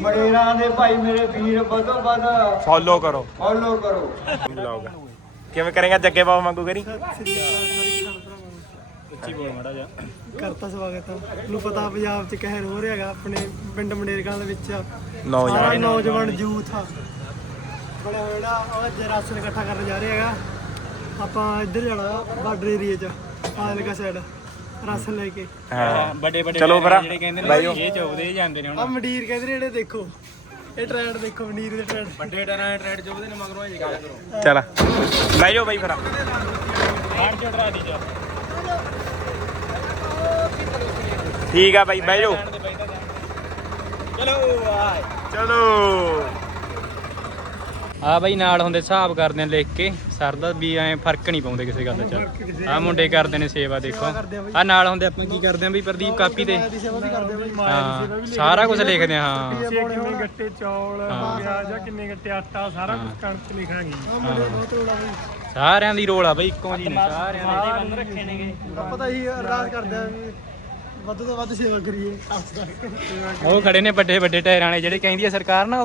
ਮੜੇਰਾਂ ਦੇ ਭਾਈ ਮੇਰੇ ਵੀਰ ਵਧੋ ਵਧ ਫੋਲੋ ਕਰੋ। ਫੋਲੋ ਕਰੋ। ਕਿਵੇਂ ਕਰੇਗਾ ਜੱਗੇ ਬਾਬੂ ਵਾਂਗੂ ਕਰੀ? ਕਰਤਾ ਸਵਾਗਤ ਨੂੰ ਪਤਾ ਪੰਜਾਬ ਚ ਕਹਿਰ ਹੋ ਰਿਹਾ ਹੈਗਾ ਆਪਣੇ ਪਿੰਡ ਮੰਡੇਰਕਾਂ ਦੇ ਵਿੱਚ। ਨੌਜਵਾਨ। ਨੌਜਵਾਨ ਯੂਥ ਆ। ਬੜਾ ਹੋਇਆ ਉਹ ਅੱਜ ਰਾਸ਼ਨ ਇਕੱਠਾ ਕਰਨ ਜਾ ਰਿਹਾ ਹੈਗਾ। ਆਪਾਂ ਇੱਧਰ ਜਾਣਾ ਬਾਰਡਰ ਏਰੀਆ ਚ ਫਾਜ਼ਿਲਕਾ ਸਾਈਡ ਰਾਸ਼ਨ ਲੈ ਕੇ। ਹਾਂ। ਵੱਡੇ ਵੱਡੇ ਚਲੋ ਭਰਾ ਜਿਹੜੇ ਕਹਿੰਦੇ ਨੇ ਬਾਈਓ ਇਹ ਚੁੱਪਦੇ ਜਾਂਦੇ ਨੇ ਹੁਣ। ਆ ਮੰਡੀਰ ਕਹਿੰਦੇ ਨੇ ਜਿਹੜੇ ਦੇਖੋ ਇਹ ਟ੍ਰੈਂਡ ਦੇਖੋ ਮੰਡੀਰ ਦੇ ਟ੍ਰੈਂਡ ਵੱਡੇ ਟਰਾਂ ਟ੍ਰੈਡ ਚੁੱਪਦੇ ਨੇ ਮਗਰੋਂ ਇਹ ਗੱਲ ਕਰੋ। ਚਲ। ਬਹਿ ਜਾਓ ਬਾਈ ਫਿਰ ਆੜ ਚੜਰਾ ਦੀ ਜਾ। ਠੀਕ ਆ ਬਾਈ ਬਹਿ ਜਾਓ ਚਲੋ ਆਏ। ਚਲੋ। ਆ ਬਈ ਨਾਲ ਹੁੰਦੇ ਹਿਸਾਬ ਕਰਦੇ ਨੇ ਲਿਖ ਕੇ। ਸਰ ਦਾ ਵੀ ਐ ਫ਼ਰਕ ਨਹੀਂ ਪਾਉਂਦੇ ਕਿਸੇ ਗੱਲ 'ਚ। ਆ ਮੁੰਡੇ ਕਰਦੇ ਨੇ ਸੇਵਾ ਦੇਖੋ। ਆ ਨਾਲ ਹੁੰਦੇ ਆਪਾਂ ਕੀ ਕਰਦੇ ਆ ਬਈ ਪ੍ਰਦੀਪ ਕਾਪੀ ਤੇ। ਵੀ ਹਾਂ ਵੀ ਸਾਰਾ ਕੁਝ ਲਿਖਦੇ ਆ ਹਾਂ। ਕਿੰਨੇ ਗੱਟੇ ਚੌਲ ਹੋ। ਗਿਆ ਜਾਂ ਕਿੰਨੇ ਗੱਟੇ ਆਟਾ ਸਾਰਾ ਕੁਝ ਕਣਕ ਲਿਖਾਂਗੇ। ਸਾਰਿਆਂ ਦੀ ਰੋਲ ਆ ਬਈ ਇੱਕੋ ਜੀ ਨੇ ਸਾਰਿਆਂ ਦੇ ਬੰਦ ਰੱਖੇ ਨੇਗੇ। ਆਪਾਂ ਤਾਂ ਇਹੀ ਅਰਦਾਸ ਕਰਦੇ ਆ ਵੀ ਵੱਧ ਤੋਂ ਵੱਧ ਸੇਵਾ ਕਰੀਏ। ਉਹ ਖੜੇ ਨੇ ਵੱਡੇ ਵੱਡੇ ਟਾਇਰਾਂ ਵਾਲੇ ਜਿਹੜੇ ਕਹਿੰਦੀ ਆ ਸਰਕਾਰ ਨਾ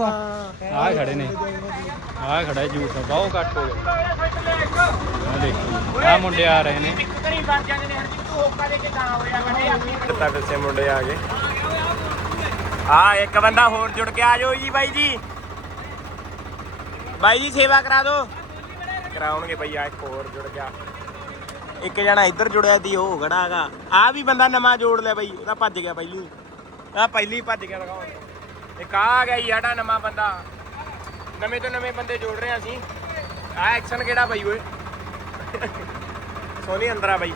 ਆ ਖੜੇ ਨੇ। ਆ ਖੜਾ ਜੂਸ ਬਹੁਤ ਘੱਟ ਹੋ ਗਿਆ ਆ ਦੇਖੋ ਆ ਮੁੰਡੇ ਆ ਰਹੇ ਨੇ। ਕਿੱਤਾ ਪਿੱਛੇ ਮੁੰਡੇ ਆ ਗਏ। ਆ ਇੱਕ ਬੰਦਾ ਹੋਰ ਜੁੜ ਕੇ ਆ ਜਾਓ ਜੀ ਬਾਈ ਜੀ। ਬਾਈ ਜੀ, ਸੇਵਾ ਕਰਾ ਦਿਓ। ਕਰਾਉਣਗੇ ਬਈ ਆ ਇੱਕ ਹੋਰ ਜੁੜ ਗਿਆ। ਇੱਕ ਜਣਾ ਇੱਧਰ ਜੁੜਿਆ ਦੀ ਉਹ ਖੜਾ ਹੈਗਾ। ਆ ਵੀ ਬੰਦਾ ਨਵਾਂ ਜੋੜ ਲਿਆ ਬਈ, ਉਹਦਾ ਭੱਜ ਗਿਆ ਪਹਿਲੂ। ਆ ਪਹਿਲੀ ਭੱਜ ਗਿਆ, ਦਿਖਾਓ। ਇੱਕ ਆ ਗਿਆ ਜੀ ਸਾਡਾ ਨਵਾਂ ਬੰਦਾ। ਨਵੇਂ ਤੋਂ ਨਵੇਂ ਬੰਦੇ ਜੋੜ ਰਹੇ ਹਾਂ ਅਸੀਂ। ਆ ਐਕਸ਼ਨ ਕਿਹੜਾ ਬਾਈ ਓਏ? ਸੋਨੀ ਅੰਦਰ ਆ ਬਾਈ।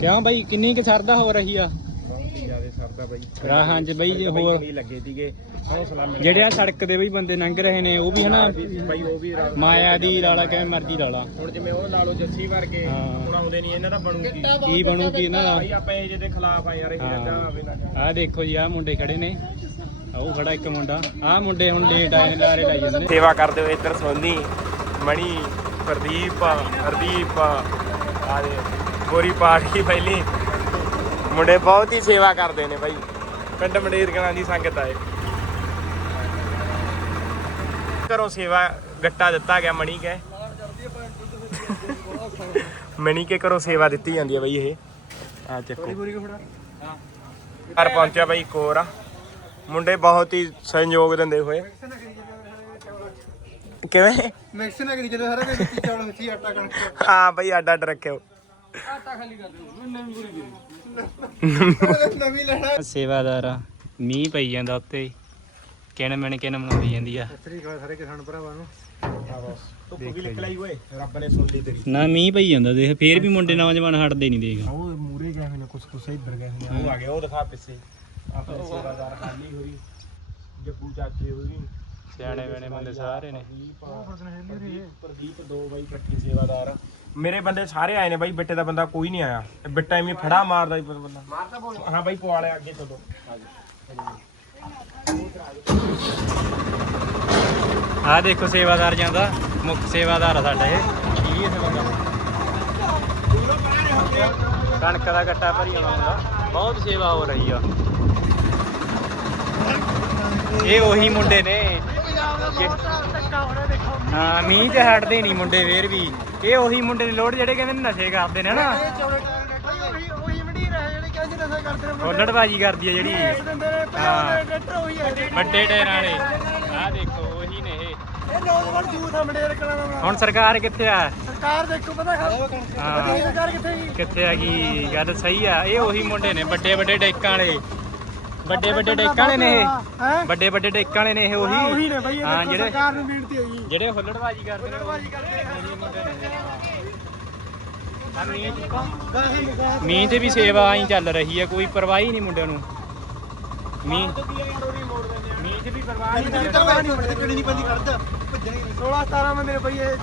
ਕਿਉਂ ਬਾਈ? ਕਿੰਨੀ ਕਿ ਸਰਦਾ ਹੋ ਰਹੀ ਆ? ਜਿਆਦੇ ਸਰਦਾ ਬਾਈ। ਰਾਹਾਂ 'ਚ ਬਈ ਜੇ ਹੋਰ? ਲੱਗੇ ਸੀਗੇ। ਹੌਸਲਾ ਮਿਲ ਜਿਹੜੇ ਆ ਸੜਕ ਦੇ ਬਈ ਬੰਦੇ ਲੰਘ ਰਹੇ ਨੇ ਉਹ ਵੀ ਹਨਾ? ਬਾਈ ਉਹ ਵੀ ਰਾ- ਮਾਇਆ ਦੀ ਲਾਲਾ ਕਿਵੇਂ ਮਰਜ਼ੀ ਲਾਲਾ ਹੁਣ ਜਿਵੇਂ ਉਹ ਲਾ ਲਓ ਜੱਸੀ ਵਰਗੇ ਹਾਂ। ਹੁਣ ਆਉਂਦੇ ਨਹੀਂ ਇਹਨਾਂ ਦਾ ਬਣੂ ਕੀ ਕੀ ਬਣੂ ਕੀ ਇਹਨਾਂ ਬਾਈ ਆਪਾਂ ਇਹ ਜਿਹਦੇ ਖਿਲਾਫ ਆ ਯਾਰ ਇਹ ਹਾਂ। ਆਵੇ ਨਾ। ਜਾਵੇ। ਆ ਦੇਖੋ ਜੀ ਆ ਮੁੰਡੇ ਖੜੇ ਨੇ। ਆਹ ਉਹ ਖੜਾ ਇੱਕ ਮੁੰਡਾ। ਆ ਮੁੰਡੇ ਹੁਣ ਲੇਟ ਆਏ ਨੇ ਲਾਰੇ ਲਾਈ ਜਾਂਦੇ ਨੇ। ਸੇਵਾ ਕਰਦੇ ਹੋ ਇੱਧਰ ਸੋਨੀ, ਮਣੀ, ਪ੍ਰਦੀਪ, ਹਰਦੀਪ, ਆ ਗੋਰੀ ਪਾਠੀ ਪਹਿਲੀ। ਮੁੰਡੇ ਬਹੁਤ ਹੀ ਸੇਵਾ ਕਰਦੇ ਨੇ ਬਾਈ। ਪਿੰਡ ਮੰਡੇਰ ਦੀ ਸੰਗਤ ਆਏ। ਘਰੋਂ ਸੇਵਾ ਗੱਟਾ ਦਿੱਤਾ ਗਿਆ, ਮਣੀ ਕੇ। ਮਣੀ ਕੇ ਘਰੋਂ ਸੇਵਾ ਦਿੱਤੀ ਜਾਂਦੀ ਹੈ ਬਾਈ ਇਹ। ਆ ਚੱਕੋ। ਘਰ ਪਹੁੰਚਿਆ ਬਾਈ ਕੋਰ ਆ। ਮੁੰਡੇ ਬਹੁਤ ਹੀ ਸਹਿਯੋਗ ਦਿੰਦੇ ਹੋਏ। ਕਿਵੇਂ? ਮਿਕਸ ਨਾ ਕਰੀ ਜਦੋਂ ਸਾਰੇ ਵਿੱਚ ਚੌਲ ਵਿੱਚ ਆਟਾ ਕਣਕ। ਹਾਂ ਬਈ ਅੱਡ ਅੱਡ ਰੱਖਿਓ। ਨਵੀਂ ਲੈਣਾ। ਸੇਵਾਦਾਰ ਮੀਂਹ ਪਈ ਜਾਂਦਾ ਉੱਤੇ ਕਿਣ ਮਿਣ ਕਿਣ ਮਨਾਉਂਦੀ ਜਾਂਦੀ ਆ। ਸ੍ਰੀ ਅਕਾਲ ਸਾਰੇ ਕਿਸਾਨ ਭਰਾਵਾਂ ਨੂੰ। ਧੁੱਪ ਵੀ ਨਿਕਲਾਈ ਓਏ? ਰੱਬ ਨੇ ਸੁਣ ਲਈ ਤੇਰੀ। ਨਾ ਮੀਂਹ ਪਈ ਜਾਂਦਾ ਦੇਖ ਫੇਰ ਵੀ ਮੁੰਡੇ ਨੌਜਵਾਨ ਹਟਦੇ ਨਹੀਂ ਦੇਖ। ਉਹ ਮੂਰੇ ਗਏ ਹੋਏ ਨੇ ਕੁਛ ਕੁਛ ਇੱਧਰ ਗਏ ਹੋਏ ਨੇ। ਉਹ ਆ ਗਏ ਉਹ ਦਿਖਾ ਪਿੱਛੇ। ਆਪਣੇ ਸੇਵਾਦਾਰ ਖਾਲੀ ਹੋਈ ਜੱਗੂ ਚਾਚੇ ਹੋਈ ਸਿਆਣੇ ਬਣੇ ਬੰਦੇ ਸਾਰੇ ਨੇ। ਪ੍ਰਦੀਪ ਦੋ ਬਾਈ ਇਕੱਠੇ ਸੇਵਾਦਾਰ। ਮੇਰੇ ਬੰਦੇ ਸਾਰੇ ਆਏ ਨੇ ਬਾਈ ਬਿੱਟੇ ਦਾ ਬੰਦਾ ਕੋਈ ਨਹੀਂ ਆਇਆ। ਇਹ ਬਿੱਟਾ ਐਵੇਂ ਫੜਾ ਮਾਰਦਾ ਹੀ ਬੰਦਾ। ਮਾਰਦਾ ਬੋਲ। ਹਾਂ ਬਾਈ ਪਵਾ ਲਿਆ ਅੱਗੇ ਚਲੋ। ਆ ਦੇਖੋ ਸੇਵਾਦਾਰ ਜਾਂਦਾ ਮੁੱਖ ਸੇਵਾਦਾਰ ਆ ਸਾਡਾ ਇਹ। ਕੀ ਇਹ ਬੰਦਾ ਕਣਕ ਦਾ ਗੱਟਾ ਭਰੀ ਆਉਣਾ ਹੁੰਦਾ ਬਹੁਤ ਸੇਵਾ ਹੋ ਰਹੀ ਆ। ਇਹ ਉਹੀ ਮੁੰਡੇ ਨੇ। ਹਾਂ ਮੀਂਹ ਤੇ ਹਟਦੇ ਨਹੀਂ ਮੁੰਡੇ ਫੇਰ ਵੀ। ਇਹ ਉਹੀ ਮੁੰਡੇ ਨੇ ਲੋੜ ਜਿਹੜੇ ਕਹਿੰਦੇ ਨੇ ਨਸ਼ੇ ਕਰਦੇ ਨੇ ਨਾ। ਉਹੀ ਉਹੀ ਮੰਡੀਰ ਹੈ ਜਿਹੜੇ ਕਹਿੰਦੇ ਨਸ਼ਾ ਕਰਦੇ ਆ ਜਿਹੜੀ। ਵੱਡੇ ਟਾਇਰਾਂ ਵਾਲੇ। ਆਹ ਦੇਖੋ ਉਹੀ ਨੇ ਇਹ। ਨੌਜਵਾਨ ਯੂਥ ਆ ਮੰਡੇਰ ਕਲਾਂ ਦਾ ਹੁਣ ਸਰਕਾਰ ਕਿੱਥੇ ਆ? ਸਰਕਾਰ ਦੇਖੋ ਪਤਾ ਸਰਕਾਰ ਕਿੱਥੇ ਗਈ। ਕਿੱਥੇ ਆ ਗਈ ਗੱਲ ਸਹੀ ਆ? ਇਹ ਉਹੀ ਮੁੰਡੇ ਨੇ ਵੱਡੇ ਵੱਡੇ ਡੇਕਾਂ ਵਾਲੇ। ਵੱਡੇ ਵੱਡੇ ਡੇਕਾਂ ਵਾਲੇ ਨੇ ਇਹ। ਹੈ ਵੱਡੇ ਵੱਡੇ ਡੇਕਾਂ ਵਾਲੇ ਨੇ ਇਹ ਉਹੀ। ਉਹੀ ਨੇ ਬਈ ਇਹ ਹਾਂ ਜਿਹੜੇ ਸਰਕਾਰ ਨੂੰ ਬੇਨਤੀ ਹੈਗੀ ਜਿਹੜੇ ਹੁੱਲੜਬਾਜੀ ਕਰਦੇ ਨੇ ਬਾਜੀ ਕਰਦੇ ਮੀਂਹ ਤੇ ਵੀ ਸੇਵਾ ਆਈ ਚੱਲ ਰਹੀ ਹੈ ਕੋਈ ਪਰਵਾਹ ਹੀ ਨਹੀਂ ਮੁੰਡਿਆਂ ਨੂੰ। ਮੀਂਹ ਮੀਂਹ 'ਚ ਵੀ ਪਰਵਾਹ ਨਹੀਂ ਤਾਂ ਮੁੰਡੇ ਕਿਹੜੀ ਨਹੀਂ ਬੰਦੀ ਕਰਦਾ ਭੱਜਣੇ 16 17 ਬੰਦੇ ਨੇ ਬਈ ਇਹ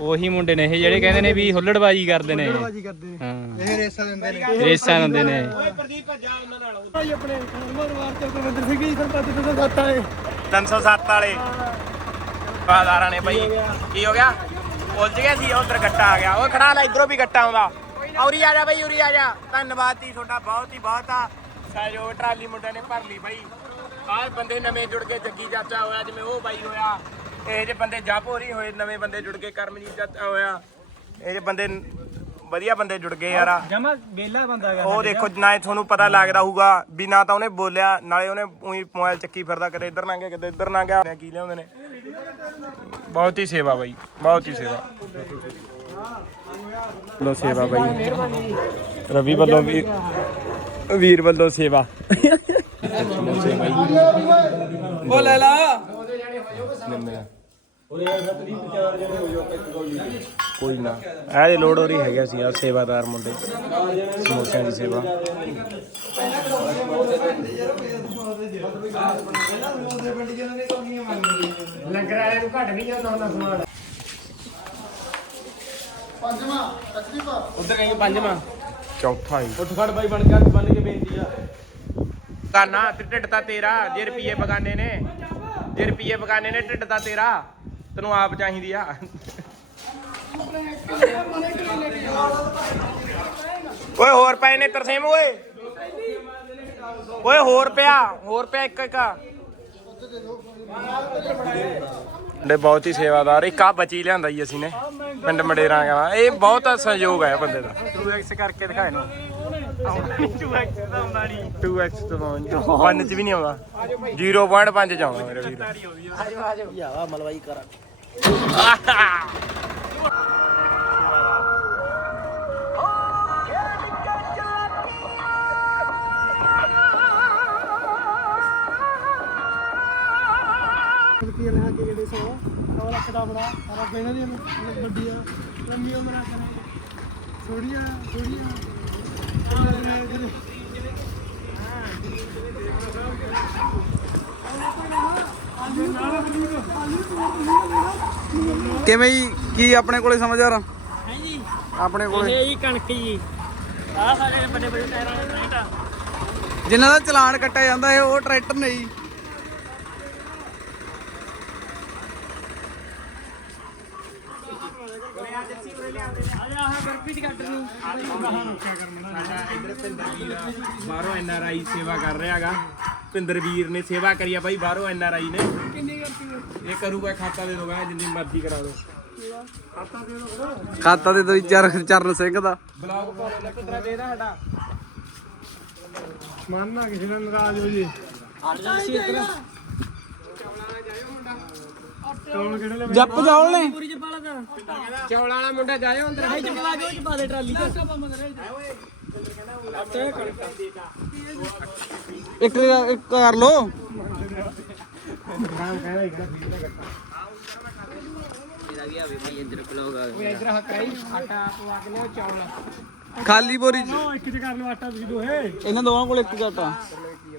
ਉਹੀ ਮੁੰਡੇ ਨੇ ਇਹ ਜਿਹੜੇ ਕਹਿੰਦੇ ਨੇ ਵੀ ਹੁੱਲੜਬਾਜੀ ਕਰਦੇ ਨੇ। ਬਾਜੀ ਕਰਦੇ ਨੇ। ਹਾਂ। ਇਹ ਰੇਸਾਂ ਦਿੰਦੇ ਨੇ। ਰੇਸਾਂ ਦਿੰਦੇ ਨੇ। ਪ੍ਰਦੀਪ ਭੱਜਾ ਉਹਨਾਂ ਨਾਲ। ਭਾਈ ਆਪਣੇ ਉਮਰਵਾਰ ਤੇ ਗੁਰਵਿੰਦਰ ਸਿੰਘ ਜੀ ਸਰਪੰਚ ਤੋਂ ਸੱਤਾ ਹੈ 307 ਵਾਲੇ। ਬਾਜ਼ਾਰਾਂ ਨੇ ਬਾਈ। ਕੀ ਹੋ ਗਿਆ? ਉਲਝ ਗਿਆ ਸੀ ਉਧਰ ਗੱਟਾ ਆ ਗਿਆ। ਉਹ ਖੜਾ ਲੈ ਇਧਰੋਂ ਵੀ ਗੱਟਾ ਆਉਂਦਾ। ਔਰੀ ਆ ਜਾ ਬਈ ਉਰੀ ਆ ਜਾ। ਧੰਨਵਾਦ ਜੀ ਤੁਹਾਡਾ ਬਹੁਤ ਹੀ ਬਹੁਤ ਆ। ਸਹਿਯੋਗ ਟਰਾਲੀ ਮੁੰਡਿਆਂ ਨੇ ਭਰ ਲਈ ਬਈ। ਆਹ ਬੰਦੇ ਨਵੇਂ ਜੁੜ ਕੇ ਜੱਗੀ ਚਾਚਾ ਹੋਇਆ ਜਿਵੇਂ ਉਹ ਬਾਈ ਹੋਇਆ। ਇਹ ਜੇ ਬੰਦੇ ਜਾਪੋਰੀ ਹੋਏ ਨਵੇਂ ਬੰਦੇ ਜੁੜ ਕੇ ਕਰਮਜੀਤ ਚਾਚਾ ਹੋਇਆ। ਇਹ ਜੇ ਬੰਦੇ ਵਧੀਆ ਬੰਦੇ ਜੁੜ ਗਏ ਯਾਰ। ਜਮਾ ਵੇਲਾ ਬੰਦਾ ਗਾ ਉਹ ਦੇਖੋ ਨਾ ਇਹ ਤੁਹਾਨੂੰ ਪਤਾ ਲੱਗਦਾ ਹੋਊਗਾ ਵੀ ਨਾ ਤਾਂ ਉਹਨੇ ਬੋਲਿਆ ਨਾਲੇ ਉਹਨੇ ਉਹੀ ਮੋਬਾਈਲ ਚੱਕੀ ਫਿਰਦਾ ਕਦੇ ਇੱਧਰ ਨਾ ਗਿਆ ਕਦੇ ਇੱਧਰ ਨਾ ਗਿਆ। ਕੀ ਲਿਆਉਂਦੇ ਨੇ? ਬਹੁਤ ਹੀ ਸੇਵਾ ਬਾਈ ਬਹੁਤ ਹੀ ਸੇਵਾ। ਲੋ ਸੇਵਾ ਬਾਈ। ਰਵੀ ਵੱਲੋਂ ਵੀ ਵੀਰ ਵੱਲੋਂ ਸੇਵਾ। ਉਹ ਲੈ ਲਾ। ਕੋਈ ਨਾ। ਇਹ ਦੇ ਲੋੜ ਹੋ ਰਹੀ ਹੈਗਾ ਸੀ ਆ ਸੇਵਾਦਾਰ ਮੁੰਡੇ। ਸਮੋਸਿਆਂ ਦੀ ਸੇਵਾ। ਲੰਗਰ ਵਾਲੇ ਨੂੰ ਘੱਟ ਨਹੀਂ ਜਾਂਦਾ ਹੁੰਦਾ ਸਮਾਨ ਉੱਧਰ ਕਹੀਂ ਪੰਜਵਾਂ। ਚੌਥਾ ਹੀ। ਉੱਠ ਖੜ ਬਾਈ ਬਣ ਕੇ ਬਣ ਕੇ ਬੇਨਤੀ ਆ। ਕਾਨਾ ਤੇ ਢਿੱਡ ਤਾਂ ਤੇਰਾ ਜੇ ਰੁਪਏ ਬਗਾਨੇ ਨੇ। ਜੇ ਰੁਪਏ ਬਗਾਨੇ ਨੇ ਢਿੱਡ ਤਾਂ ਤੇਰਾ, ਤੈਨੂੰ ਆਪ ਚਾਹੀਦੀ ਆ। ਓਏ ਹੋਰ ਪਏ ਨੇ ਤਰਸੇਮ ਓਏ। ਓਏ ਹੋਰ ਪਿਆ ਹੋਰ ਪਿਆ ਇੱਕ ਇੱਕ। ਦੇ ਬਹੁਤ ਹੀ ਸੇਵਾਦਾਰ, ਇੱਕ ਆ ਬਚੀ ਲਿਆਂਦਾ ਜੀ ਅਸੀਂ ਨੇ, ਪਿੰਡ ਮਡੇਰਾਂ ਦਾ ਇਹ ਬਹੁਤ ਸਹਿਯੋਗ ਹੈ ਬੰਦੇ ਦਾ। 2x ਕਰਕੇ ਦਿਖਾਏ ਨੂੰ 2x ਦਾ ਹੁੰਦਾ ਨਹੀਂ 2x ਤੋਂ 1 ਚ ਵੀ ਨਹੀਂ ਆਉਂਦਾ। 0.5 ਚ ਆਉਂਦਾ ਮੇਰੇ ਵੀਰ। ਯਾਵਾ ਮਲਵਾਈ ਕਰ ਕੀ ਨਾ ਕਿ ਜਿਹੜੇ ਸੋ ਉਹ ਲੱਖ ਦਾ ਬੜਾ ਸਾਰਾ ਇਹਨਾਂ ਦੀ ਵੱਡੀਆਂ ਲੰਮੀ ਉਮਰਾਂ ਕਰੇ ਥੋੜੀਆਂ ਥੋੜੀਆਂ ਕਿਵੇਂ ਜੀ? ਕੀ ਆਪਣੇ ਕੋਲੇ ਸਮਾਚਾਰ ਆਪਣੇ ਕੋਲੇ। ਇਹ ਜੀ ਕਣਕ ਜੀ। ਆਹ ਸਾਰੇ ਵੱਡੇ ਵੱਡੇ ਟਾਇਰਾਂ ਵਾਲੇ ਟਰੈਕਟਰ ਜਿਨ੍ਹਾਂ ਦਾ ਚਲਾਨ ਕੱਟਿਆ ਜਾਂਦਾ ਹੈ ਉਹ ਟਰੈਕਟਰ ਨੇ ਬਾਹਰੋਂ ਐਨ ਆਰ ਆਈ ਸੇਵਾ ਕਰ ਰਿਹਾਗਾ ਭਿੰਦਰ ਵੀਰ ਨੇ ਸੇਵਾ ਕਰੀ ਆ ਬਾਈ ਬਾਹਰੋਂ ਐਨ ਆਰ ਆਈ ਨੇ। ਕਿੰਨੀ ਕਰਤੀ ਇਹ ਕਰੂਗਾ ਖਾਤਾ ਦੇ ਦੋਗਾ ਜਿੰਨੀ ਮਰਜ਼ੀ ਕਰਾ ਦੋ ਖਾਤਾ ਦੇ ਦੋ ਚਰ ਚਰਨ ਸਿੰਘ ਦਾ। ਬਲੌਗ ਪਾਉਣੇ ਦੇ ਦਾ ਸਾਡਾ। ਮਨ ਨਾ ਕਿਸੇ ਨਾਲ ਨਾਰਾਜ਼ ਹੋ ਜੀ। ਕੌਣ ਕਿਹੜੇ ਲੈ ਜੱਪ ਜਾਉਣ ਨੇ। ਚੌਲਾਂ ਵਾਲਾ ਮੁੰਡਾ ਜਾਇਓ ਅੰਦਰ ਇੱਕ ਇੱਕ ਕਰ ਲੋ ਖਾਲੀ ਬੋਰੀ ਚ। ਇੱਕ ਚ ਕਰ ਲਓ ਆਟਾ ਤੁਸੀਂ ਦੋਹੇ। ਇਹਨਾਂ ਦੋਵਾਂ ਕੋਲ ਇੱਕ ਘਟਾ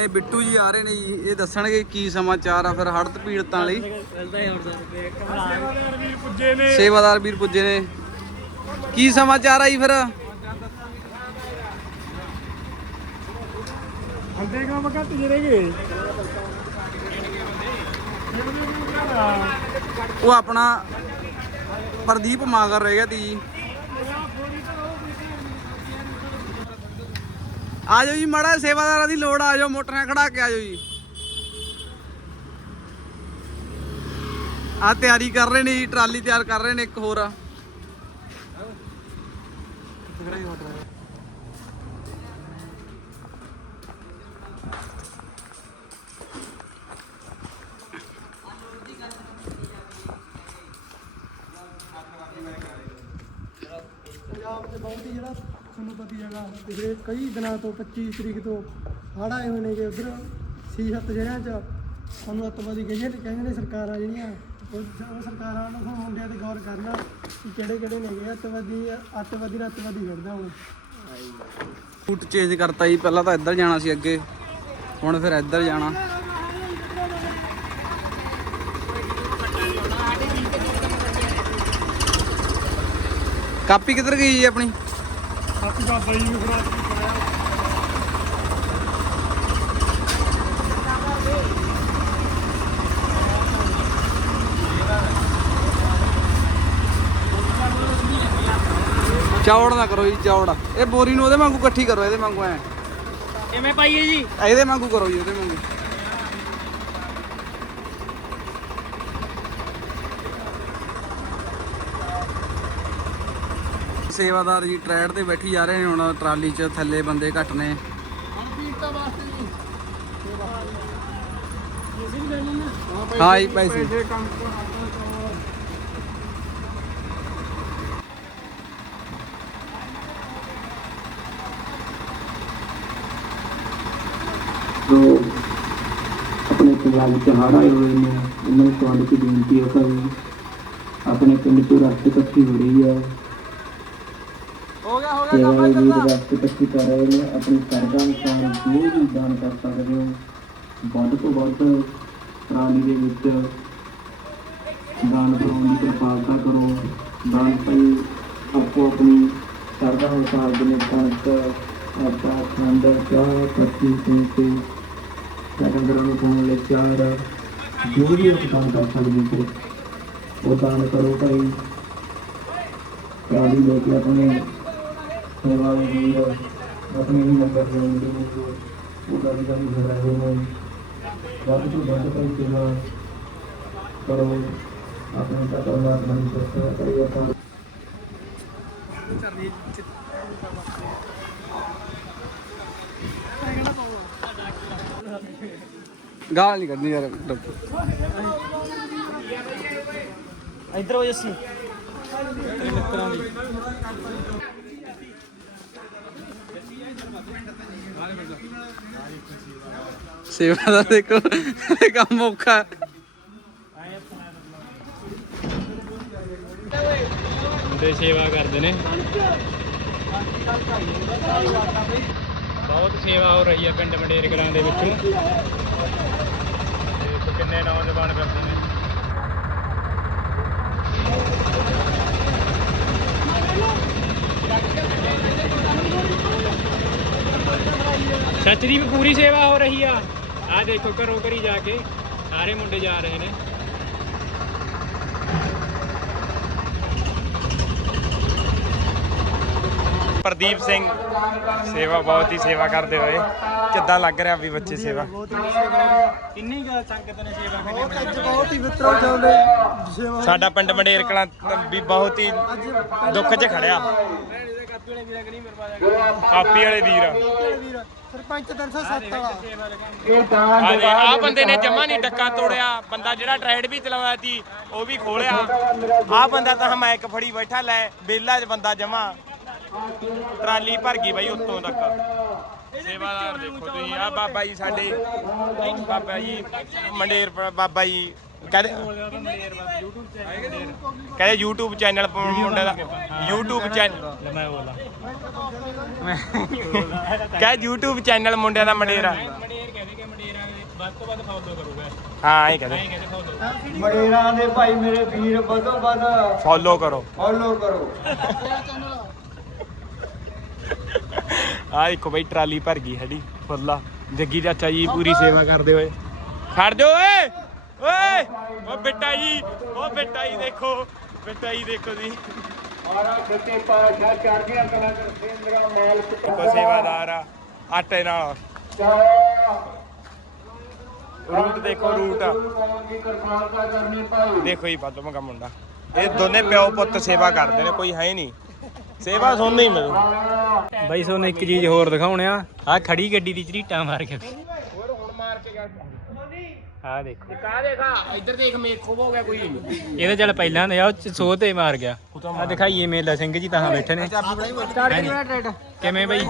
ਆਪਣੇ ਬਿੱਟੂ ਜੀ ਆ ਰਹੇ ਨੇ ਜੀ ਇਹ ਦੱਸਣਗੇ ਕੀ ਸਮਾਚਾਰ ਆ ਫਿਰ ਹੜਤ ਪੀੜਤਾਂ ਲਈ। ਵੀ ਪੁੱਜੇ ਨੇ ਸੇਵਾਦਾਰ ਵੀਰ ਪੁੱਜੇ ਨੇ। ਕੀ ਸਮਾਚਾਰ ਆ ਜੀ ਫਿਰ? ਹੰਦੇ ਕੰਮ ਘੱਟ ਜਿਹੜੇ ਗਏ। ਉਹ ਆਪਣਾ ਪ੍ਰਦੀਪ ਮਾਗਰ ਰਹਿ ਗਿਆ ਤੀ ਜੀ। ਆ ਜਾਓ ਜੀ ਮਾੜਾ ਸੇਵਾਦਾਰਾਂ ਦੀ ਲੋੜ ਆ ਜਾਓ ਮੋਟਰਾਂ ਖੜਾ ਕੇ ਆ ਜਾਓ ਜੀ। ਆ ਤਿਆਰੀ ਕਰ ਰਹੇ ਨੇ ਜੀ, ਟਰਾਲੀ ਤਿਆਰ ਕਰ ਰਹੇ ਨੇ ਇੱਕ ਹੋਰ। ਆ? ਪੰਜਾਬ ਜਿਹੜਾ ਤੁਹਾਨੂੰ ਪਤੀ ਜਗ੍ਹਾ ਪਿਛਲੇ ਕਈ ਦਿਨਾਂ ਤੋਂ 25 ਤਰੀਕ ਤੋਂ ਹੜ੍ਹ ਆਏ ਹੋਏ ਨੇਗੇ ਉਧਰ ਸੀ ਸੱਤ ਜ਼ਿਲ੍ਹਿਆਂ 'ਚ ਸਾਨੂੰ ਅੱਤਵਾਦੀ ਕਹਿੰਦੇ ਨੇ ਕਹਿੰਦੇ ਨੇ ਸਰਕਾਰਾਂ ਜਿਹੜੀਆਂ, ਉਹ ਉਹ ਸਰਕਾਰਾਂ ਨੂੰ ਹੁਣ ਮੁੰਡਿਆਂ ਤੇ ਗੌਰ ਕਰਨਾ ਕਿ ਕਿਹੜੇ ਕਿਹੜੇ ਨੇਗੇ ਅੱਤਵਾਦੀ ਅੱਤਵਾਦੀ ਨਾਲ ਅੱਤਵਾਦੀ ਫਿਰਦਾ ਹੁਣ। ਰੂਟ ਚੇਂਜ ਕਰਤਾ ਜੀ, ਪਹਿਲਾਂ ਤਾਂ ਇੱਧਰ ਜਾਣਾ ਸੀ ਅੱਗੇ, ਹੁਣ ਫਿਰ ਇੱਧਰ ਜਾਣਾ। ਕਾਪੀ ਕਿੱਧਰ ਗਈ ਜੀ ਆਪਣੀ? ਚੌੜ ਨਾ ਕਰੋ ਜੀ ਚੌੜ। ਇਹ ਬੋਰੀ ਨੂੰ ਉਹਦੇ ਵਾਂਗੂ ਇਕੱਠੀ ਕਰੋ ਇਹਦੇ ਵਾਂਗੂ ਐ। ਕਿਵੇਂ ਪਾਈਏ ਜੀ? ਇਹਦੇ ਵਾਂਗੂ ਕਰੋ ਜੀ ਉਹਦੇ ਵਾਂਗੂ। ਸੇਵਾਦਾਰ ਜੀ ਟਰੈਡ ਤੇ ਬੈਠੀ ਜਾ ਰਹੇ ਨੇ, ਹੁਣ ਟਰਾਲੀ 'ਚ ਥੱਲੇ ਬੰਦੇ ਘੱਟ ਨੇ। ਹਾਂ ਜੀ ਪੈਸੇ ਜੋ। ਆਪਣੇ ਪੰਜਾਬ ਵਿੱਚ ਹੜ੍ਹ ਆਏ ਹੋਏ ਨੇ, ਉਹਨਾਂ ਨੂੰ ਤੁਹਾਡੇ ਤੋਂ ਬੇਨਤੀ ਹੈ ਕਿ ਆਪਣੇ ਪਿੰਡ ਤੋਂ ਰਸਤੇ ਇਕੱਠੀ ਹੋ ਰਹੀ ਹੈ ਹੋ ਗਿਆ ਹੋ ਸੇਵਾ ਲਈ ਵੀ ਰਸਤੇ ਇਕੱਠੀ ਕਰ ਰਹੇ ਨੇ ਆਪਣੀ ਸਰਦਾ ਅਨੁਸਾਰ ਜੋ ਵੀ ਦਾਨ ਕਰ ਸਕਦੇ ਹੋ ਵੱਧ ਤੋਂ ਵੱਧ ਪ੍ਰਾਣੀ ਦੇ ਵਿੱਚ ਦਾਨ ਕਰਾਉਣ ਦੀ ਕਿਰਪਾਲਤਾ ਕਰੋ। ਦਾਨ ਭਾਈ ਆਪੋ ਆਪਣੀ ਸਰਦਾ ਅਨੁਸਾਰ ਜਿਵੇਂ ਕਣਕ ਆਟਾ ਖੰਡ ਚਾਹ ਪੱਤੀ ਤੇ ਡੰਗਰਾਂ ਨੂੰ ਖਾਣ ਲਈ ਚਾਰ ਜੋ ਵੀ ਉਹ ਦਾਨ ਕਰ ਸਕਦੇ ਹੋ ਉਹ ਦਾਨ ਕਰੋ ਭਾਈ। ਪ੍ਰਾਣੀ ਲੈ ਕੇ ਆਪਣੇ ਸੇਵਾ ਦੇ ਵੀਰ ਆਪਣੇ ਹੀ ਨੰਬਰ ਦੇ ਨੇ ਉਹਦਾ ਵੀ ਕੰਮ ਕਰ ਰਹੇ ਨੇ। ਵੱਧ ਤੋਂ ਵੱਧ ਭਾਈ ਸੇਵਾ ਕਰੋ ਆਪਣੇ ਤਾਂ ਪਰਮਾਤਮਾ ਨੂੰ ਸਸਤਾ ਕਰੀਏ ਆਪਾਂ। ਗਾਲ ਨਹੀਂ ਕੱਢਣੀ ਯਾਰ ਇੱਧਰ ਹੋ ਜੱਸੀ ਸੇਵਾ ਦਾ ਦੇਖੋ ਕੰਮ ਔਖਾ। ਮੁੰਡੇ ਸੇਵਾ ਕਰਦੇ ਨੇ। ਬਹੁਤ ਸੇਵਾ ਹੋ ਰਹੀ ਹੈ ਪਿੰਡ ਮੰਡੇਰ ਕਲਾਂ ਦੇ ਵਿੱਚ। ਦੇਖੋ ਕਿੰਨੇ ਨੌਜਵਾਨ ਕਰਦੇ ਨੇ। ਸੱਚਰੀ ਵੀ ਪੂਰੀ ਸੇਵਾ ਹੋ ਰਹੀ ਆ। ਆ ਦੇਖੋ ਘਰੋਂ ਘਰੀ ਜਾ ਕੇ ਸਾਰੇ ਮੁੰਡੇ ਜਾ ਰਹੇ ਨੇ। ਪ੍ਰਦੀਪ ਸਿੰਘ ਸੇਵਾ ਬਹੁਤ ਹੀ ਸੇਵਾ ਕਰਦੇ ਹੋਏ। ਕਿੱਦਾਂ ਲੱਗ ਰਿਹਾ ਵੀ ਬੱਚੇ ਸੇਵਾ? ਕਿੰਨੀ ਗੱਲ ਸੰਗਤ ਨੇ ਸੇਵਾ ਕਰੀ ਬਹੁਤ ਅੱਜ ਬਹੁਤ ਹੀ ਵਿਤਰੋ ਜਾਂਦੇ ਸੇਵਾ ਸਾਡਾ ਪਿੰਡ ਮੰਡੇਰ ਕਲਾਂ ਵੀ ਬਹੁਤ ਹੀ ਦੁੱਖ 'ਚ ਖੜਿਆ। ਕਾਪੀ ਵਾਲੇ ਵੀਰ ਵੀਰ ਸਰਪੰਚ 307 ਵਾਲਾ। ਹਾਂਜੀ ਆ ਬੰਦੇ ਨੇ ਜਮਾ ਨਹੀਂ ਡੱਕਾ ਤੋੜਿਆ। ਬੰਦਾ ਜਿਹੜਾ ਟ੍ਰੈਡ ਵੀ ਚਲਾਉਂਦਾ ਸੀ ਉਹ ਵੀ ਖੋਲਿਆ। ਆ ਬੰਦਾ ਤਾਂ ਮਾਈਕ ਫੜੀ ਬੈਠਾ ਲੈ ਬੇਲਾ 'ਚ ਬੰਦਾ ਜਮਾ। ਟਰਾਲੀ ਭਰ ਗਈ ਬਾਈ ਉੱਤੋਂ ਤੱਕ। ਸੇਵਾਦਾਰ ਦੇਖੋ ਤੁਸੀਂ। ਆ ਬਾਬਾ ਜੀ ਸਾਡੇ ਬਾਬਾ ਜੀ ਮੰਡੇਰ ਬਾਬਾ ਜੀ। ਕਹਿੰਦੇ ਕਹਿੰਦੇ YouTube ਚੈਨਲ ਮੁੰਡੇ ਦਾ YouTube ਚੈਨਲ ਮੈਂ ਬੋਲਾਂ ਕਹਿੰਦੇ YouTube ਚੈਨਲ ਮੁੰਡਿਆਂ ਦਾ ਮੰਡੇਰਾ। ਮੰਡੇਰ ਕਹਿੰਦੇ ਕਿ ਮੰਡੇਰਾਂ ਦੇ ਵੱਧ ਤੋਂ ਵੱਧ ਫਾਲੋ ਕਰੂਗਾ ਹਾਂ ਇਹ ਕਹਿੰਦੇ। ਮੜੇਰਾਂ ਦੇ ਭਾਈ ਮੇਰੇ ਵੀਰ ਵੱਧੋ ਵੱਧ ਫੋਲੋ ਕਰੋ। ਫੋਲੋ ਕਰੋ। ਆ ਦੇਖੋ ਬਈ ਟਰਾਲੀ ਭਰ ਗਈ ਸਾਡੀ। ਫੁੱਲਾ ਜੱਗੀ ਚਾਚਾ ਜੀ ਪੂਰੀ ਸੇਵਾ ਕਰਦੇ ਹੋਏ। ਖੜ ਜਾਓ ਓਏ! ਓਏ ਓ ਬੇਟਾ ਜੀ ਓ ਬੇਟਾ ਜੀ ਦੇਖੋ ਬੇਟਾ ਜੀ ਦੇਖੋ ਜੀ ਆਰਾ ਸੱਚੇ ਪਾਤਸ਼ਾਹ ਚੜ੍ਹਦੀਆਂ ਕਲਾਂ ਕਰਦੇ ਮੇਰਾ ਮਾਲਕ ਦੇਖੋ ਸੇਵਾਦਾਰ ਆ ਆਟੇ ਨਾਲ। ਰੂਟ ਦੇਖੋ ਰੂਟ। ਦੇਖੋ ਜੀ ਬਾਦੋ ਮਗਾ ਮੁੰਡਾ। ਇਹ ਦੋਨੇ ਪਿਓ ਪੁੱਤ ਸੇਵਾ ਕਰਦੇ ਨੇ ਕੋਈ ਹੈ ਨਹੀਂ। ਸੇਵਾ ਸੁਣ ਨਹੀਂ ਮਿਲੂ ਬਾਈ ਸੋਨੇ ਇੱਕ ਚੀਜ਼ ਹੋਰ ਦਿਖਾਉਣੇ ਆ। ਆ ਖੜੀ ਗੱਡੀ ਦੀ ਝਰੀਟਾਂ ਮਾਰ ਕੇ ਹੋਰ ਹੁਣ ਮਾਰ ਕੇ ਗਿਆ ਆ ਦੇਖੋ। ਕਾ ਦੇਖਾ। ਇੱਧਰ ਦੇਖ ਮੇਖ ਹੋ ਗਿਆ ਕੋਈ। ਇਹ ਤਾਂ ਚੱਲ ਪਹਿਲਾਂ ਦੇ ਆ ਸੋਹ ਤੇ ਮਾਰ ਗਿਆ। ਆ ਦਿਖਾਈਏ ਮੇਲਾ ਸਿੰਘ ਜੀ ਤਾਂ ਬੈਠੇ ਨੇ। ਕਿਵੇਂ ਬਾਈ?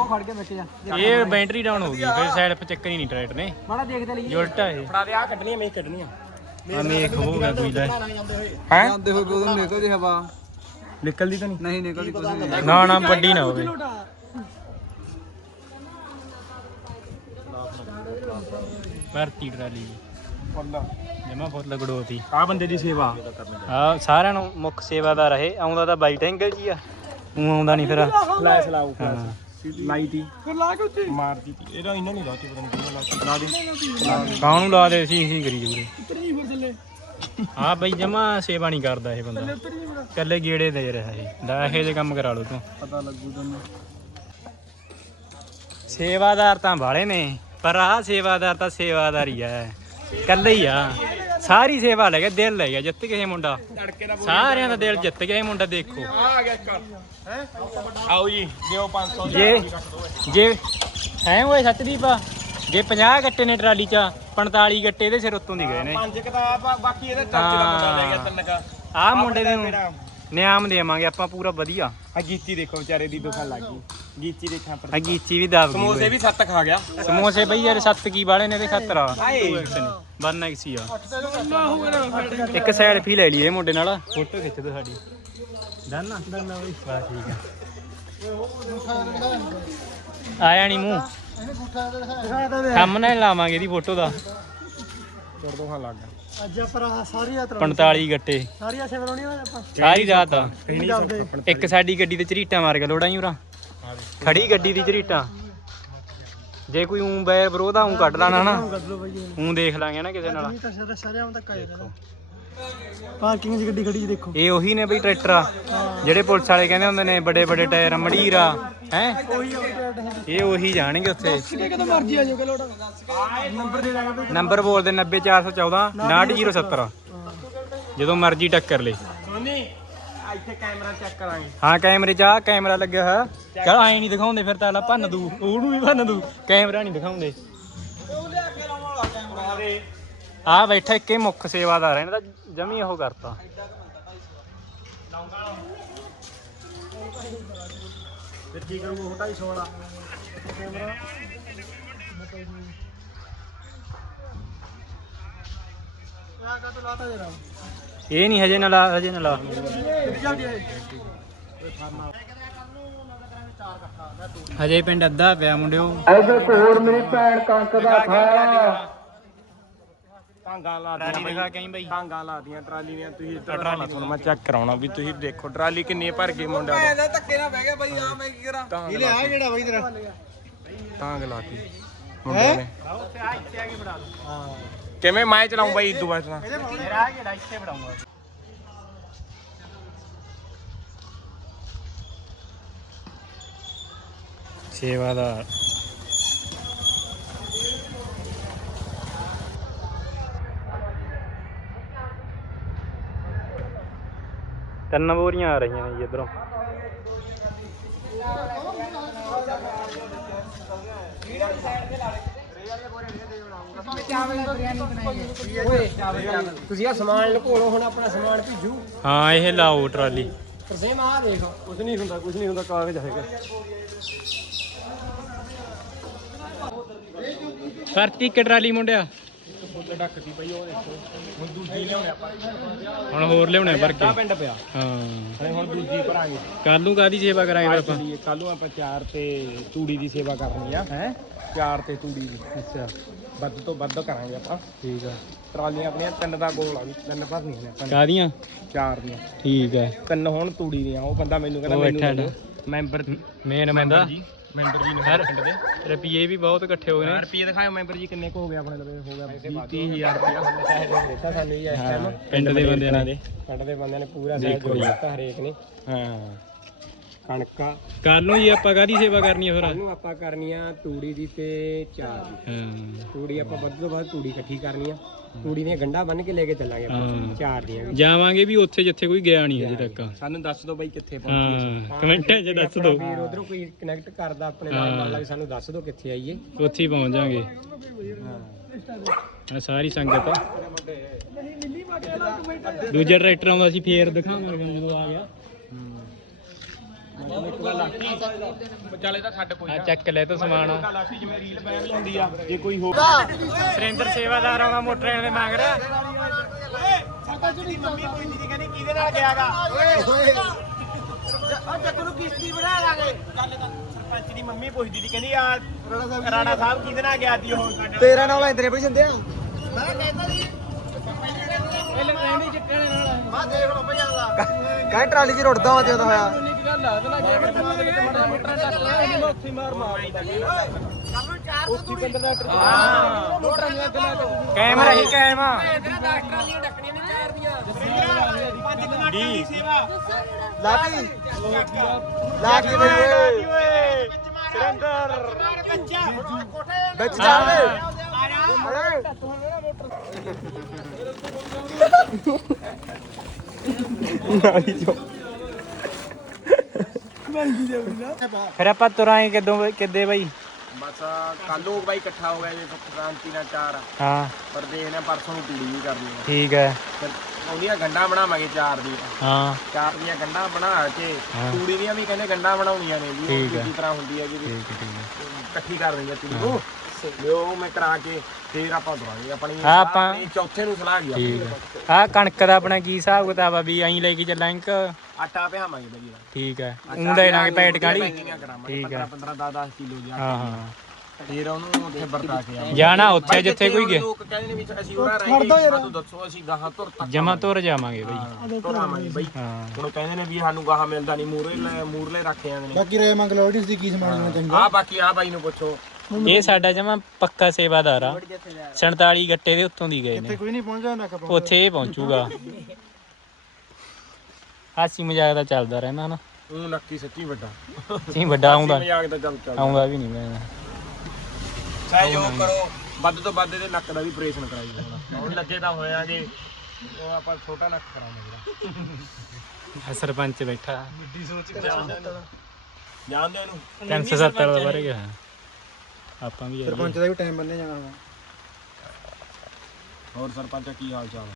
ਇਹ ਬੈਟਰੀ ਡਾਊਨ ਹੋ ਗਈ ਫਿਰ ਸਾਈਡ ਪਰ ਚੱਕਣੀ ਨਹੀਂ ਟਰੈਕਟ ਨੇ। ਮਾੜਾ ਦੇਖਦੇ ਲਈ ਉਲਟਾ ਇਹ। ਫੜਾ ਦੇ ਆ ਕੱਢਣੀ ਮੇਖ ਕੱਢਣੀ ਆ। ਆ ਮੇਖ ਹੋ ਗਿਆ ਕੋਈ ਲੈ। ਹੈ? ਜਾਂਦੇ ਹੋਏ ਉਦੋਂ ਨਿਕਲਦੀ ਹਵਾ। ਨਿਕਲਦੀ ਤਾਂ ਨਹੀਂ। ਨਹੀਂ ਨਿਕਲਦੀ ਕੁਝ ਨਹੀਂ। ਨਾ ਨਾ ਵੱਡੀ ਨਾ ਹੋਵੇ। ਭਰਤੀ ਟਰਾਲੀ ਜਮਾ ਫੁੱਲ ਗੜੋਤੀ। ਆ ਬੰਦੇ ਦੀ ਸੇਵਾ। ਆ ਸਾਰਿਆਂ ਨੂੰ ਮੁੱਖ ਸੇਵਾਦਾਰ ਰਹੇ। ਆਉਂਦਾ ਤਾਂ ਬਾਈਟ ਐਂਗਲ ਜੀ ਆ। ਉਹ ਆਉਂਦਾ ਨਹੀਂ ਫਿਰ। ਫਲੈਸ਼ ਲਾਉ ਹਾਂ। ਲਾਈਟੀ ਫਿਰ ਲਾ ਕੇ ਉੱਤੇ ਮਾਰਦੀ। ਤੀ ਇਹਦਾ ਇਹਨਾਂ ਨਹੀਂ ਲਾਤੀ ਪਤਾ ਨਹੀਂ ਕਿਹਨੇ ਲਾਤੀ। ਲਾ ਦੇ। ਕਾਹ ਨੂੰ ਲਾ ਦੇ ਸੀ ਸੀ ਕਰੀ ਜੂਰੇ ਹਾਂ ਬਈ ਜਮਾ ਸੇਵਾ ਨਹੀਂ ਕਰਦਾ ਇਹ ਬੰਦਾ। ਕੱਲੇ ਗੇੜੇ ਦੇ ਰਿਹਾ ਇਹ। ਦਾ ਇਹੋ ਜਿਹੇ ਕੰਮ ਕਰਾ ਲਓ ਤੂੰ। ਪਤਾ ਲੱਗੂ ਤੈਨੂੰ ਸੇਵਾਦਾਰ ਤਾਂ ਬਾਲੇ ਨੇ। ਪਰ ਆਹ ਸੇਵਾਦਾਰ ਤਾਂ ਸੇਵਾਦਾਰ ਹੀ ਆ ਕੱਲੇ ਹੀ ਆ। ਸਾਰੀ ਸੇਵਾ ਲੈ ਗਿਆ ਦਿਲ ਲੈ ਗਿਆ ਜਿੱਤ ਗਿਆ ਇਹ ਮੁੰਡਾ। ਸਾਰਿਆਂ ਦਾ ਦਿਲ ਜਿੱਤ ਗਿਆ ਇਹ ਮੁੰਡਾ ਦੇਖੋ। ਆ ਗਿਆ ਇੱਕ ਹੈ ਆਓ ਜੀ ਦਿਓ 500 ਜੇ ਜੇ ਹੈ ਓਏ ਸੱਚਦੀਪ ਜੇ 50 ਗੱਟੇ ਨੇ ਟਰਾਲੀ ਚ 45 ਗੱਟੇ ਇਹਦੇ ਸਿਰ ਉੱਤੋਂ ਦੀ ਗਏ ਨੇ। ਪੰਜ ਕਿਤਾਬ ਆ, ਬਾਕੀ ਇਹਦੇ ਚਾਚੇ ਦਾ ਮੁੰਡਾ ਲੈ ਗਿਆ ਤਿੰਨ ਕਾ। ਆਹ ਮੁੰਡੇ ਦੇ ਨੂੰ ਨਿਆਮ ਦੇਵਾਂਗੇ ਆਪਾਂ ਪੂਰਾ ਵਧੀਆ। ਆ ਗੀਚੀ ਦੇਖੋ ਵਿਚਾਰੇ ਦੀ ਦੁਖਾਂ ਲੱਗ ਗਈ। ਗੀਚੀ ਦੇਖਾਂ ਪਰ ਆ ਗੀਚੀ ਵੀ ਦਬ ਗਈ ਸਮੋਸੇ। ਵੀ ਸੱਤ ਖਾ ਗਿਆ। ਸਮੋਸੇ ਬਈ ਯਾਰ ਸੱਤ ਕੀ ਵਾਲੇ ਨੇ ਇਹਦੇ ਖਾਤਰ ਆ ਹਾਏ। ਬੰਨਾ ਇੱਕ ਸੀ ਆ। ਇੱਕ ਸੈਲਫੀ ਲੈ ਲਈ ਇਹ ਮੁੰਡੇ ਨਾਲ। ਫੋਟੋ ਖਿੱਚ ਦੋ ਸਾਡੀ। ਡਨ ਨਾ? ਡਨ ਨਾ ਬਈ। ਠੀਕ ਆ। ਆਇਆ ਨਹੀਂ ਮੂੰਹ। ਸਾਹਮਣੇ ਲਾਵਾਂਗੇ ਇਹਦੀ ਫੋਟੋ ਦਾ। ਚੜ ਦੁਖਾਂ ਲੱਗ ਗਿਆ। ਅੱਜ ਆਪਾਂ ਆਹ ਸਾਰੀ ਯਾਤਰਾ 45 ਗੱਟੇ। ਸਾਰੀਆਂ ਸੇਵਾ ਲਾਉਣੀ ਆ ਆਪਾਂ। ਸਾਰੀ ਰਾਤ ਇੱਕ ਸਾਡੀ ਗੱਡੀ ਤੇ ਝਰੀਟਾਂ ਮਾਰ ਕੇ ਲੋੜਾਂ ਹੀ ਉਰਾ। ਖੜੀ ਗੱਡੀ ਦੀ ਝਰੀਟਾਂ। ਜੇ ਕੋਈ ਉਂ ਬੈਰ ਵਿਰੋਧ ਆ ਉਂ ਕੱਢ ਲਾਣਾ ਨਾ। ਬਈ ਉਂ ਦੇਖ ਲਾਂਗੇ ਨਾ ਕਿਸੇ ਨਾਲ। ਤਾਂ ਸਾਰੇ ਸਾਰਿਆਂ ਪਾਰਕਿੰਗ 'ਚ ਗੱਡੀ ਖੜੀ ਜੀ ਦੇਖੋ। ਇਹ ਉਹੀ ਨੇ ਬਈ ਟਰੈਕਟਰ ਆ। ਜਿਹੜੇ ਪੁਲਿਸ ਵਾਲੇ ਕਹਿੰਦੇ ਹੁੰਦੇ ਨੇ ਵੱਡੇ ਵੱਡੇ ਟਾਇਰ ਮੜੀਰਾ ਹੈ? ਉਹੀ ਆ ਹੈ ਇਹ ਉਹੀ ਜਾਣਗੇ ਉੱਥੇ। ਕਦੋਂ ਮਰਜ਼ੀ ਆ ਜਾਓਗੇ ਲੋੜਾ ਨੰਬਰ ਦੇ ਦਾਂਗੇ ਬਈ। ਨੰਬਰ ਬੋਲਦੇ 90414 69070 ਜਦੋਂ ਮਰਜ਼ੀ ਟੱਕਰ ਲੈ। ਸੋਨੀ ਇੱਥੇ ਕੈਮਰਾ ਚੈੱਕ ਕਰਾਂਗੇ। ਹਾਂ ਕੈਮਰੇ 'ਚ ਆ ਕੈਮਰਾ ਲੱਗਿਆ ਹੋਇਆ। ਚਲ ਐਂ ਨਹੀਂ ਦਿਖਾਉਂਦੇ ਫਿਰ ਤਾਂ ਲਾ ਭੰਨ ਦੂ। ਉਹਨੂੰ ਵੀ ਭੰਨ ਦੂ। ਕੈਮਰਾ ਨਹੀਂ ਦਿਖਾਉਂਦੇ। ਆ ਬੈਠਾ ਇੱਕੇ ਮੁੱਖ ਸੇਵਾਦਾਰ ਹੈ ਇਹਨਾਂ ਦਾ ਜਮੀ ਉਹ ਕਰਤਾ। ਫਿਰ ਕੀ ਕਰੂਗਾ ਉਹ 250 ਵਾਲਾ। ਇਹ ਨਹੀਂ ਹਜੇ ਨਾ ਲਾ ਹਜੇ ਨਾ ਲਾ ਹਜੇ ਪਿੰਡ ਅੱਧਾ ਪਿਆ ਮੁੰਡਿਓ। ਐਸੇ ਹੋਰ ਮੇਰੀ ਭੈਣ ਕੰਕ ਦਾ ਖਾਇਆ ਟਾਂਗਾ ਲਾ ਟਰਾਲੀ ਦਿਖਾ ਬਈ ਟਾਂਗਾ ਟਰਾਲੀ ਦੀਆਂ ਤੁਸੀਂ ਇੱਧਰ ਟਰਾਲੀ ਤੁਹਾਨੂੰ ਮੈਂ ਚੈੱਕ ਕਰਾਉਣਾ ਵੀ ਤੁਸੀਂ ਦੇਖੋ ਟਰਾਲੀ ਕਿੰਨੀ ਭਰ ਗਈ ਮੁੰਡਿਆਂ ਦਾ ਇਹਦਾ ਧੱਕੇ ਨਾਲ ਬਹਿ ਗਿਆ ਬਾਈ ਆ ਮੈਂ ਕੀ ਕਰਾਂ? ਇਹ ਆ ਜਿਹੜਾ ਬਈ ਤੇਰਾ। ਟਾਂਗ ਲਾਤੀ ਮੁੰਡਿਆਂ ਨੇ। ਕਿਵੇਂ ਮੈਂ ਚਲਾਉਂ ਬਾਈ ਇਦੋਂ ਬਾਅਦ ਤਾਂ ਮੇਰਾ ਜਿਹੜਾ ਇੱਥੇ ਫੜਾਉਂਗਾ ਸੇਵਾਦਾਰ ਤਿੰਨ ਬੋਰੀਆਂ ਆ ਰਹੀਆਂ ਨੇ ਜੀ ਇਧਰੋਂ। ਤੁਸੀਂ ਆ ਸਮਾਨ ਲਕੋਲੋ ਹੁਣ ਆਪਣਾ ਸਮਾਨ ਭੇਜੂ। ਹਾਂ ਇਹ ਲਾਓ ਟਰਾਲੀ। ਤਰਸੇਮ ਆ ਦੇਖ ਕੁਝ ਨਹੀਂ ਹੁੰਦਾ ਕੁਝ ਨਹੀਂ ਹੁੰਦਾ ਕਾਗਜ਼ ਹੈਗਾ। ਭਰਤੀ ਇੱਕ ਟਰਾਲੀ ਮੁੰਡਿਆ। ਹੁਣ ਹੋਰ ਲਿਆਉਣੇ ਭਰ ਕੇ। ਪਿੰਡ ਪਿਆ। ਹਾਂ। ਹਲੇ ਹੁਣ ਦੂਜੀ ਭਰਾਂਗੇ। ਕੱਲ ਨੂੰ ਕਾਦੀ ਸੇਵਾ ਕਰਾਂਗੇ ਆਪਾਂ? ਕੱਲ ਨੂੰ ਆਪਾਂ ਚਾਰ ਤੇ ਤੂੜੀ ਦੀ ਸੇਵਾ ਕਰਨੀ ਆ। ਹੈ? ਚਾਰ ਤੇ ਤੂੜੀ ਦੀ। ਅੱਛਾ। ਵੱਧ ਤੋਂ ਵੱਧ ਕਰਾਂਗੇ ਆਪਾਂ। ਠੀਕ ਆ। ਟਰਾਲੀਆਂ ਆਪਣੀਆਂ ਤਿੰਨ ਦਾ ਗੋਲ ਆ ਵੀ ਤਿੰਨ ਭਰਨੀਆਂ ਨੇ ਆਪਾਂ ਨੇ, ਕਾਦੀਆਂ ਚਾਰ ਦੀਆਂ। ਠੀਕ ਹੈ ਤਿੰਨ ਹੁਣ ਤੂੜੀ ਦੀਆਂ। ਉਹ ਬੰਦਾ ਮੈਨੂੰ ਕਹਿੰਦਾ ਉਹ ਮੈਨੂੰ ਬੈਠਾ ਦੇ ਦਿਓ। ਮੈਂਬਰ ਮੇਨ ਬੰਦਾ ਜੀ ਮੈਂਬਰ ਜੀ ਨੇ ਹਰ ਪਿੰਡ ਦੇ। ਰੁਪਏ ਵੀ ਬਹੁਤ ਇਕੱਠੇ ਹੋ ਗਏ ਨੇ। ਰੁਪਏ ਦਿਖਾਓ ਮੈਂਬਰ ਜੀ ਕਿੰਨੇ ਕੁ ਹੋ ਗਏ ਆਪਣੇ ਲਵੇ ਹੋ ਗਿਆ 30000 ਰੁਪਏ ਦਿੱਤਾ ਸਾਨੂੰ ਜੀ ਇਸ ਟਾਈਮ ਪਿੰਡ ਦੇ ਬੰਦਿਆਂ ਨੇ। ਪਿੰਡ ਦੇ ਬੰਦਿਆਂ ਨੇ ਪੂਰਾ ਸਹਿਯੋਗ। ਦਿੱਤਾ ਹਰੇਕ ਨੇ। ਹਾਂ। ਕਣਕਾਂ। ਕੱਲ ਨੂੰ ਜੀ ਆਪਾਂ ਕਾਦੀ ਸੇਵਾ ਕਰਨੀ ਹੈ ਫਿਰ? ਇਹਨੂੰ ਆਪਾਂ ਕਰਨੀਆਂ ਤੂੜੀ ਦੀ ਤੇ ਚਾਰ ਦੀ। ਹਾਂ। ਤੂੜੀ ਆਪਾਂ ਵੱਧ ਤੋਂ ਵੱਧ ਤੂੜੀ ਇਕੱਠੀ ਕਰਨੀ ਆ। ਤੂੜੀ ਦੀਆਂ ਗੰਢਾਂ ਬੰਨ ਕੇ ਲੈ ਕੇ ਚੱਲਾਂਗੇ ਹਾਂ। ਆਪਾਂ ਚਾਰ ਦੀਆਂ ਵੀ। ਜਾਵਾਂਗੇ ਵੀ ਉੱਥੇ ਜਿੱਥੇ ਕੋਈ ਗਿਆ ਨਹੀਂ ਹਜੇ ਤੱਕ। ਸਾਨੂੰ ਦੱਸ ਦਿਓ ਬਾਈ ਕਿੱਥੇ ਪਹੁੰਚੀਏ ਹਾਂ ਕਮੈਂਟਾਂ 'ਚ ਦੱਸ ਦਿਓ। ਵੀਰ ਉਧਰੋਂ ਕੋਈ ਕਨੈਕਟ ਕਰਦਾ ਆਪਣੇ ਨਾਲ ਮੰਨ ਲਾ ਵੀ ਸਾਨੂੰ ਦੱਸ ਦਿਓ ਕਿੱਥੇ ਆਈਏ। ਉੱਥੇ ਹੀ ਪਹੁੰਚ ਜਾਾਂਗੇ। ਆ ਸਾਰੀ ਸੰਗਤ ਆ। ਦੂਜਾ ਟਰੈਕਟਰ ਆਉਂਦਾ ਸੀ ਫੇਰ ਦਿਖਾਵਾਂਗੇ ਜਦੋਂ ਆ ਗਿਆ। ਚੱਲੇ ਤਾਂ ਛੱਡ ਕੋਈ ਆ ਚੱਕ ਲੈ ਤਾ ਸਮਾਨ। ਲਾਸੀ ਜਿਵੇਂ ਰੀਲ ਬੈਨ ਹੁੰਦੀ ਆ ਜੇ ਕੋਈ ਹੋ। ਸੁਰਿੰਦਰ ਸੇਵਾਦਾਰ ਆਉਂਦਾ ਮੋਟਰ ਦੇ ਮੰਗ ਰਿਹਾ ਮੰਮੀ ਪੁੱਛਦੀ ਕਹਿੰਦੀ ਕਿਹਦੇ ਨਾਲ ਗਿਆਗਾ ਉਹ ਜੱਗੂ ਨੂੰ ਕਿਸ਼ਤੀ ਬਣਾ ਲਾਂਗੇ। ਗੱਲ ਤਾਂ ਸਰਪੰਚ ਦੀ ਮੰਮੀ ਪੁੱਛਦੀ ਸੀ ਕਹਿੰਦੀ ਆ ਰਾਣਾ ਸਾਹਿਬ ਕਿਹਦੇ ਨਾਲ? ਗਿਆ ਸੀ ਉਹ ਸਾਡੇ ਤੇਰਾ ਨਾਲ ਇੰਦਰੇ ਬਈ ਜਾਂਦੇ ਆ। ਮੈਂ ਕਹਿੰਦਾ ਸੀ ਇਹ ਲੈਣੀ ਚਿੱਟੇ ਨਾਲ ਮੈਂ ਦੇਖ ਲਓ ਭਜਾਦਾ ਕਹਿ ਟਰਾਲੀ 'ਚ ਰੁੜਦਾ ਵਾ ਤੇ ਉਹਦਾ ਹੋਇਆ। ਕੀ ਗੱਲ ਆ? ਉਹਦੇ ਨਾਲ ਜੇ ਮੈਂ ਦਿਮਾਗ ਵਿੱਚ ਮੜਾ ਮੋਟਰ ਟੱਕ ਲਾ ਇਹਨੂੰ ਉੱਥੇ ਮਾਰ ਮਾਰ ਉੱਥੇ ਬੰਦੇ ਦਾ ਹਾਂ ਮੋਟਰ ਨਹੀਂ ਅੱਗ ਲਾ ਕੇ ਕੈਮਰਾ ਹੀ ਕੈਮਾ ਡੀ ਸੇਵਾ ਲਾਤੀ ਲਾਤੀ ਬਈ ਓਏ। ਓਏ ਸੁਰਿੰਦਰ ਵਿੱਚ ਫਿਰ ਆਪਾਂ ਤੁਰਾਂਗੇ ਕਿਦੋਂ ਕਿੱਦੇ ਬਾਈ? ਬਸ ਕੱਲ ਬਾਈ ਇਕੱਠਾ ਹੋ ਗਿਆ ਜੇ ਕ੍ਰਾਂਤੀ ਨਾਲ ਚਾਰ ਹਾਂ। ਪਰ ਦੇਖਦੇ ਪਰਸੋਂ ਨੂੰ ਪੀੜੀ ਵੀ ਕਰਨੀ ਹੈ ਠੀਕ ਹੈ। ਫਿਰ ਉਹਦੀਆਂ ਗੰਡਾ ਬਣਾਵਾਂਗੇ ਚਾਰ ਦੀ ਹਾਂ। ਚਾਰ ਦੀਆਂ ਗੰਡਾ ਬਣਾ ਕੇ। ਤੂੜੀ ਦੀਆਂ ਵੀ ਕਹਿੰਦੇ ਗੰਡਾ ਬਣਾਉਣੀਆਂ ਨੇ ਜੀ ਉਹ। ਦੂਜੀ ਤਰ੍ਹਾਂ ਹੁੰਦੀ ਹੈ ਜੀ ਇਕੱਠੀ ਕਰ ਦਿੰਦੇ ਤੂੜੀ ਨੂੰ। ਉਹ ਮੈਂ ਕਰਾ ਕੇ ਫੇਰ ਆਪਾਂ ਦਵਾਂਗੇ। ਆਪਣੀ ਹਾਂ, ਸਲਾਹ ਆਪਾਂ- ਆਪਣੀ ਚੌਥੇ ਨੂੰ ਸਲਾਹ ਗਿਆ ਠੀਕ ਹੈ ਆਹ ਕਣਕ ਦਾ ਆਪਣਾ ਕੀ ਹਿਸਾਬ ਕਿਤਾਬ ਆ ਵੀ ਐਂ ਲੈ ਕੇ ਚੱਲਾਂਗੇ ਕਿ ਆਟਾ ਪਿਆਵਾਂਗੇ ਬਈ ਇਹਦਾ। ਠੀਕ ਹੈ ਆਟਾ ਉਹ ਲੈ ਲਾਂਗੇ ਪਿਆ ਪੈਟ ਕੇ ਕਾਲੀ ਪੈਕਿੰਗਾਂ ਕਰਾਵਾਂਗੇ ਠੀਕ ਹੈ 15 10 10 ਕਿਲੋ ਜੀ ਹਾਂ ਹਾਂ। ਫੇਰ ਉਹਨੂੰ ਉੱਥੇ ਵਰਤਾ ਕੇ ਆਵਾਂਗੇ। ਜਾਣਾ ਉੱਥੇ ਜਿੱਥੇ ਕੋਈ ਗਿਆ। ਲੋਕ ਕਹਿੰਦੇ ਨੇ ਵੀ ਅਸੀਂ ਉਹਨਾਂ ਰਹਿ ਸਾਨੂੰ ਦੱਸੋ ਅਸੀਂ ਗਾਹਾਂ ਤੁਰ ਤੱਕ ਜਮਾ ਤੁਰ ਜਾਵਾਂਗੇ ਬਈ। ਤੁਰਾਵਾਂਗੇ ਬਈ। ਹਾਂ। ਹੁਣ ਕਹਿੰਦੇ ਨੇ ਵੀ ਸਾਨੂੰ ਗਾਹਾਂ ਮਿਲਦਾ ਨਹੀਂ ਮੂਰੇ ਮੂਰਲੇ ਰੱਖ ਜਾਂਦੇ ਨੇ। ਬਾਕੀ ਰੇ ਮੰਗ ਲਓ ਦੀ ਕੀ ਸਮਾਨ ਲੈਣਾ ਚਾਹੀਦਾ? ਆ ਬਾਕੀ ਆ ਬਾਈ ਨੂੰ ਪੁੱਛੋ। ਇਹ ਸਾਡਾ ਜਮਾ ਪੱਕਾ ਸੇਵਾਦਾਰ ਆ। 47 ਗੱਟੇ ਦੇ ਉੱਤੋਂ ਦੀ ਗਏ ਨੇ। ਕੋਈ ਨਹੀਂ ਪਹੁੰਚਦਾ ਨਾ ਕਪਾ ਉੱਥੇ ਇਹ ਪਹੁੰਚੂਗਾ। ਹਾਸੀ ਮਜ਼ਾਕ ਦਾ ਚੱਲਦਾ ਰਹਿੰਦਾ ਨਾ। ਉਹ ਨੱਕੀ ਸੱਚੀ ਵੱਡਾ। ਸੀ ਵੱਡਾ ਆਉਂਦਾ। ਮਜ਼ਾਕ ਦਾ ਚੱਲ ਚੱਲ ਆਉਂਦਾ ਵੀ ਨਹੀਂ ਮੈਂ। ਚਾਹੇ ਜੋ ਕਰੋ। ਵੱਧ ਤੋਂ ਵੱਧ ਇਹਦੇ ਨੱਕ ਦਾ ਵੀ ਆਪਰੇਸ਼ਨ ਕਰਾਈ ਜਾਣਾ। ਹੁਣ ਲੱਗੇ ਤਾਂ ਹੋਇਆਗੇ ਉਹ ਆਪਾਂ ਛੋਟਾ ਨੱਕ ਕਰਾਵਾਂਗੇ ਸਰਪੰਚ ਬੈਠਾ। ਜਾਣਦੇ ਹੋ ਇਹਨੂੰ 370 ਦਾ ਵਰ ਗਿਆ ਆਪਾਂ ਵੀ ਆਈਏ। ਸਰਪੰਚ ਦਾ ਵੀ ਟਾਈਮ ਬੰਨੇ ਜਾਣਾ ਹੋਰ ਸਰਪੰਚ ਕੀ ਹਾਲ ਚਾਲ